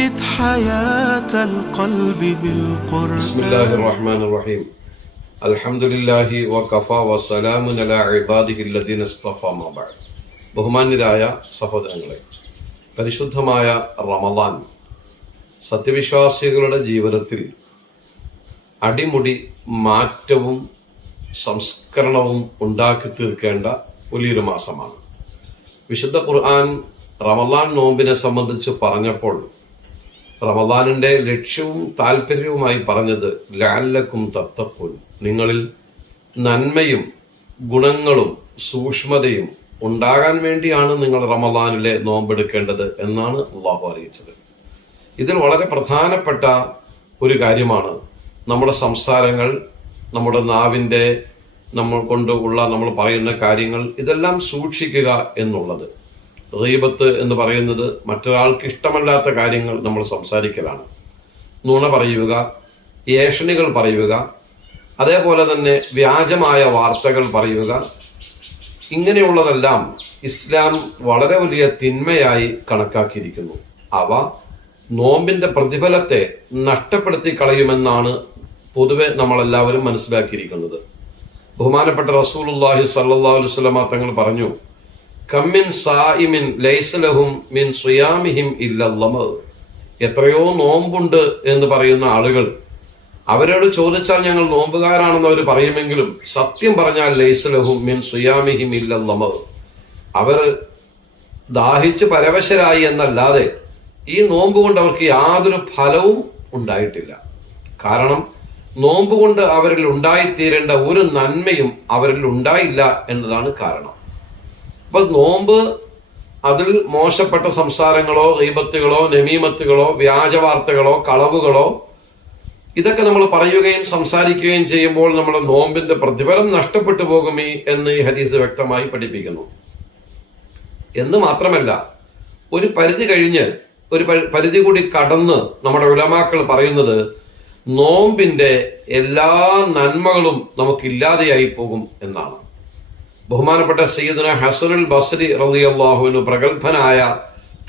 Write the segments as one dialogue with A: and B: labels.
A: جدد حياة القلب بالقرآن
B: بسم الله الرحمن الرحيم الحمد لله وكفى وسلام على عباده الذين اصطفى ما بعد ബഹുമാന്യരായ സഹോദരങ്ങളെ പരിശുദ്ധമായ റമദാൻ സത്യവിശ്വാസികളുടെ ജീവിതത്തിൽ അടിമുടി മാറ്റവും സംസ്കരണവും ഉണ്ടാക്കി തീർക്കേണ്ട വലിയൊരു മാസമാണ് വിശുദ്ധ ഖുർആൻ റമദാൻ നോമ്പിനെ സംബന്ധിച്ച് പറഞ്ഞപ്പോൾ റമദാനിന്റെ ലക്ഷ്യവും താല്പര്യവുമായി പറഞ്ഞത് ലാലക്കും തത്തപ്പോൾ നിങ്ങളിൽ നന്മയും ഗുണങ്ങളും സൂക്ഷ്മതയും ഉണ്ടാകാൻ വേണ്ടിയാണ് നിങ്ങൾ റമദാനിലെ നോമ്പെടുക്കേണ്ടത് എന്നാണ് അള്ളാഹു അറിയിച്ചത്. ഇതിൽ വളരെ പ്രധാനപ്പെട്ട ഒരു കാര്യമാണ് നമ്മുടെ സംസാരങ്ങൾ നമ്മുടെ നാവിന്റെ നമ്മൾ കൊണ്ടുള്ള നമ്മൾ പറയുന്ന കാര്യങ്ങൾ ഇതെല്ലാം സൂക്ഷിക്കുക എന്നുള്ളത്. റീബത്ത് എന്ന് പറയുന്നത് മറ്റൊരാൾക്ക് ഇഷ്ടമല്ലാത്ത കാര്യങ്ങൾ നമ്മൾ സംസാരിക്കലാണ്. നുണ പറയുക ഏഷണികൾ പറയുക അതേപോലെ തന്നെ വ്യാജമായ വാർത്തകൾ പറയുക. ഇങ്ങനെയുള്ളതെല്ലാം ഇസ്ലാം വളരെ വലിയ തിന്മയായി കണക്കാക്കിയിരിക്കുന്നു. അവ നോമ്പിന്റെ പ്രതിഫലത്തെ നഷ്ടപ്പെടുത്തി കളയുമെന്നാണ് പൊതുവെ നമ്മളെല്ലാവരും മനസ്സിലാക്കിയിരിക്കുന്നത്. ബഹുമാനപ്പെട്ട റസൂൽ അള്ളാഹി സല്ലാ വസല്ലമ തങ്ങൾ പറഞ്ഞു കമ്മിൻ സായിമിൻ ലൈസലഹും മിൻ സുയാമിഹിം ഇല്ലല്ലമത് എത്രയോ നോമ്പുണ്ട് എന്ന് പറയുന്ന ആളുകൾ അവരോട് ചോദിച്ചാൽ ഞങ്ങൾ നോമ്പുകാരാണെന്ന് അവർ പറയുമെങ്കിലും സത്യം പറഞ്ഞാൽ ലൈസലഹും മിൻ സുയാമിഹിം ഇല്ലല്ലമത് അവർ ദാഹിച്ച് പരവശരായി എന്നല്ലാതെ ഈ നോമ്പ് കൊണ്ട് അവർക്ക് യാതൊരു ഫലവും ഉണ്ടായിട്ടില്ല. കാരണം നോമ്പ് കൊണ്ട് അവരിൽ ഉണ്ടായിത്തീരേണ്ട ഒരു നന്മയും അവരിൽ ഉണ്ടായില്ല എന്നതാണ് കാരണം. അപ്പൊ നോമ്പ് അതിൽ മോശപ്പെട്ട സംസാരങ്ങളോ റീബത്തുകളോ നമീമത്തുകളോ വ്യാജ വാർത്തകളോ കളവുകളോ ഇതൊക്കെ നമ്മൾ പറയുകയും സംസാരിക്കുകയും ചെയ്യുമ്പോൾ നമ്മുടെ നോമ്പിന്റെ പ്രതിഫലം നഷ്ടപ്പെട്ടു പോകുമേ എന്ന് ഈ ഹദീസ് വ്യക്തമായി പഠിപ്പിക്കുന്നു. എന്ന് മാത്രമല്ല ഒരു പരിധി കഴിഞ്ഞ് ഒരു പരിധി കൂടി കടന്ന് നമ്മുടെ ഉലമാക്കൾ പറയുന്നത് നോമ്പിന്റെ എല്ലാ നന്മകളും നമുക്ക് ഇല്ലാതെയായി പോകും എന്നാണ്. ബഹുമാനപ്പെട്ട സയ്യിദുന ഹസനുൽ ബസ്രി അള്ളാഹുവിന് പ്രഗത്ഭനായ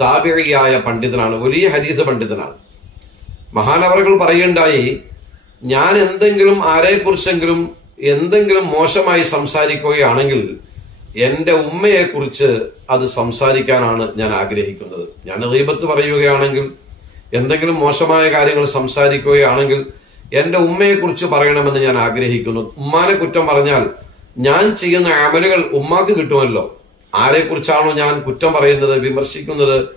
B: താപിഴിയായ പണ്ഡിതനാണ്. വലിയ ഹരീത് പണ്ഡിതനാണ്. മഹാനവറുകൾ പറയുണ്ടായി ഞാൻ എന്തെങ്കിലും ആരെക്കുറിച്ചെങ്കിലും എന്തെങ്കിലും മോശമായി സംസാരിക്കുകയാണെങ്കിൽ എന്റെ ഉമ്മയെക്കുറിച്ച് അത് സംസാരിക്കാനാണ് ഞാൻ ആഗ്രഹിക്കുന്നത്. ഞാൻ റീബത്ത് പറയുകയാണെങ്കിൽ എന്തെങ്കിലും മോശമായ കാര്യങ്ങൾ സംസാരിക്കുകയാണെങ്കിൽ എന്റെ ഉമ്മയെക്കുറിച്ച് പറയണമെന്ന് ഞാൻ ആഗ്രഹിക്കുന്നു. ഉമ്മാനെ കുറ്റം പറഞ്ഞാൽ ഞാൻ ചെയ്യുന്ന അമലുകൾ ഉമ്മാക്ക് കിട്ടുമല്ലോ. ആരെക്കുറിച്ചാണോ ഞാൻ കുറ്റം പറയുന്നത് വിമർശിക്കുന്നത്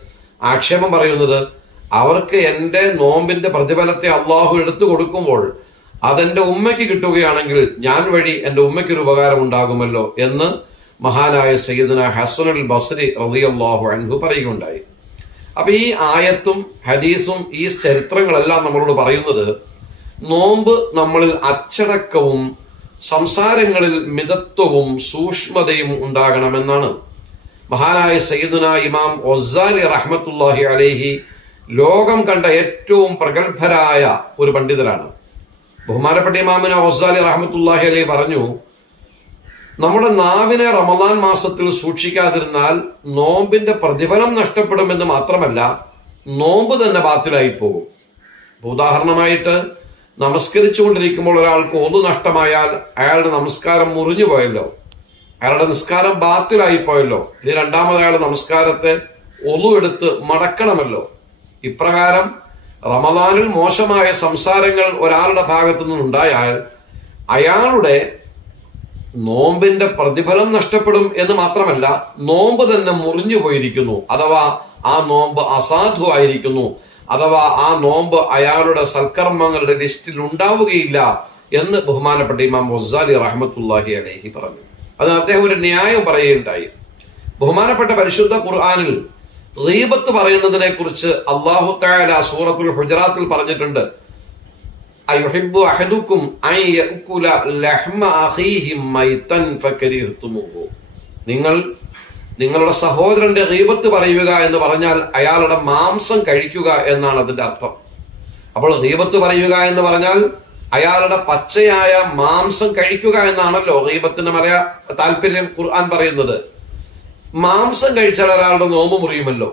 B: ആക്ഷേപം പറയുന്നത് അവർക്ക് എന്റെ നോമ്പിന്റെ പ്രതിഫലത്തെ അള്ളാഹു എടുത്തു കൊടുക്കുമ്പോൾ അതെന്റെ ഉമ്മയ്ക്ക് കിട്ടുകയാണെങ്കിൽ ഞാൻ വഴി എന്റെ ഉമ്മയ്ക്കൊരു ഉപകാരം ഉണ്ടാകുമല്ലോ എന്ന് മഹാനായ സയ്യിദുന ഹസനുൽ ബസ്രി അള്ളാഹു അൻഹു പറയുകയുണ്ടായി. അപ്പൊ ഈ ആയത്തും ഹദീസും ഈ ചരിത്രങ്ങളെല്ലാം നമ്മളോട് പറയുന്നത് നോമ്പ് നമ്മളിൽ അച്ചടക്കവും സംസാരങ്ങളിൽ മിതത്വവും സൂക്ഷ്മതയും ഉണ്ടാകണമെന്നാണ്. മഹാനായ സയ്യിദുന ഇമാം ഒസാലി റഹ്മത്തുല്ലാഹി അലേഹി ലോകം കണ്ട ഏറ്റവും പ്രഗത്ഭരായ ഒരു പണ്ഡിതരാണ് ബഹുമാനപ്പെട്ട ഇമാമിന ഒസാലി റഹ്മത്തുല്ലാഹി അലൈഹി പറഞ്ഞു നമ്മുടെ നാവിനെ റമദാൻ മാസത്തിൽ സൂക്ഷിക്കാതിരുന്നാൽ നോമ്പിന്റെ പ്രതിഫലം നഷ്ടപ്പെടുമെന്ന് മാത്രമല്ല നോമ്പ് തന്നെ ബാത്തിലായി പോകും. ഉദാഹരണമായിട്ട് നമസ്കരിച്ചുകൊണ്ടിരിക്കുമ്പോൾ ഒരാൾക്ക് ഒന്ന് നഷ്ടമായാൽ അയാളുടെ നമസ്കാരം മുറിഞ്ഞു പോയല്ലോ. അയാളുടെ നിസ്കാരം ബാത്തിലായി പോയല്ലോ. ഇനി രണ്ടാമത് അയാളുടെ നമസ്കാരത്തെ ഒന്നുവെടുത്ത് മടക്കണമല്ലോ. ഇപ്രകാരം റമദാനിൽ മോശമായ സംസാരങ്ങൾ ഒരാളുടെ ഭാഗത്തു നിന്നുണ്ടായാൽ അയാളുടെ നോമ്പിന്റെ പ്രതിഫലം നഷ്ടപ്പെടും എന്ന് മാത്രമല്ല നോമ്പ് തന്നെ മുറിഞ്ഞു പോയിരിക്കുന്നു. അഥവാ ആ നോമ്പ് അസാധു ആയിരിക്കുന്നു. അഥവാ ആ നോമ്പ് അയാളുടെ സൽക്കർമ്മങ്ങളുടെ ലിസ്റ്റിൽ ഉണ്ടാവുകയില്ല എന്ന് ബഹുമാനപ്പെട്ട ഇമാം വസാലി റഹമത്തുല്ലാഹി അലൈഹി പറഞ്ഞു. അത് അദ്ദേഹം ഒരു ന്യായം പറയുകയുണ്ടായി. ബഹുമാനപ്പെട്ട പരിശുദ്ധ ഖുർആാനിൽ റീബത്ത് പറയുന്നതിനെ കുറിച്ച് അള്ളാഹു താല സൂറത്തുൽ ഹുജറാത്തിൽ പറഞ്ഞിട്ടുണ്ട്. യഅകുല ലഹ്മ അഖീഹി നിങ്ങൾ നിങ്ങളുടെ സഹോദരന്റെ റീബത്ത് പറയുക എന്ന് പറഞ്ഞാൽ അയാളുടെ മാംസം കഴിക്കുക എന്നാണ് അതിന്റെ അർത്ഥം. അപ്പോൾ റീബത്ത് പറയുക എന്ന് പറഞ്ഞാൽ അയാളുടെ പച്ചയായ മാംസം കഴിക്കുക എന്നാണല്ലോ റീബത്തിന് പറയാ താല്പര്യം ഖുർആൻ പറയുന്നത്. മാംസം കഴിച്ചാൽ ഒരാളുടെ നോമ്പ് മുറിയുമല്ലോ.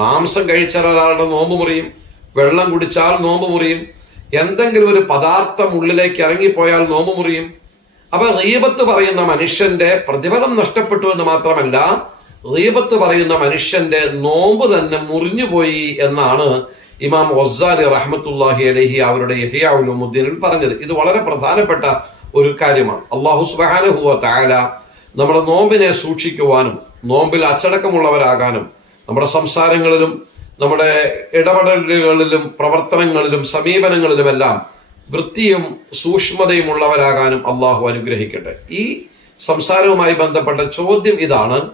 B: മാംസം കഴിച്ചാൽ ഒരാളുടെ നോമ്പ് മുറിയും വെള്ളം കുടിച്ചാൽ നോമ്പ് മുറിയും എന്തെങ്കിലും ഒരു പദാർത്ഥം ഉള്ളിലേക്ക് ഇറങ്ങിപ്പോയാൽ നോമ്പ് മുറിയും അപ്പൊ റീബത്ത് പറയുന്ന മനുഷ്യന്റെ പ്രതിഫലം നഷ്ടപ്പെട്ടു എന്ന് മാത്രമല്ല റീബത്ത് പറയുന്ന മനുഷ്യന്റെ നോമ്പ് തന്നെ മുറിഞ്ഞുപോയി എന്നാണ് ഇമാം ഒസാലി റഹ്മത്തുല്ലാഹി അലഹി അവരുടെ യഹിയാവുലുദ്ദീനിൽ പറഞ്ഞത്. ഇത് വളരെ പ്രധാനപ്പെട്ട ഒരു കാര്യമാണ്. അള്ളാഹു സുബാനുഹുവ താല നമ്മുടെ നോമ്പിനെ സൂക്ഷിക്കുവാനും നോമ്പിൽ അച്ചടക്കമുള്ളവരാകാനും നമ്മുടെ സംസാരങ്ങളിലും നമ്മുടെ ഇടപെടലുകളിലും പ്രവർത്തനങ്ങളിലും സമീപനങ്ങളിലുമെല്ലാം വൃത്തിയും സൂക്ഷ്മതയുമുള്ളവരാകാനും അള്ളാഹു അനുഗ്രഹിക്കട്ടെ. ഈ സംസാരവുമായി ബന്ധപ്പെട്ട ചോദ്യം ഇതാണ്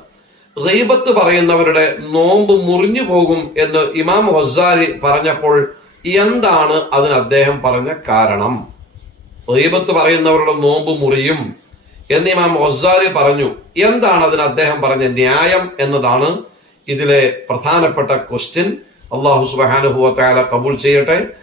B: റീബത്ത് പറയുന്നവരുടെ നോമ്പ് മുറിഞ്ഞു പോകും എന്ന് ഇമാം ഹൊസാരി പറഞ്ഞപ്പോൾ എന്താണ് അതിന് അദ്ദേഹം പറഞ്ഞ കാരണം? റീബത്ത് പറയുന്നവരുടെ നോമ്പ് മുറിയും എന്ന് ഇമാം ഹൊസാരി പറഞ്ഞു. എന്താണ് അതിന് അദ്ദേഹം പറഞ്ഞ ന്യായം എന്നതാണ് ഇതിലെ പ്രധാനപ്പെട്ട ക്വസ്റ്റ്യൻ. അള്ളാഹു സുബാനുഹുവ കബൂൾ ചെയ്യട്ടെ.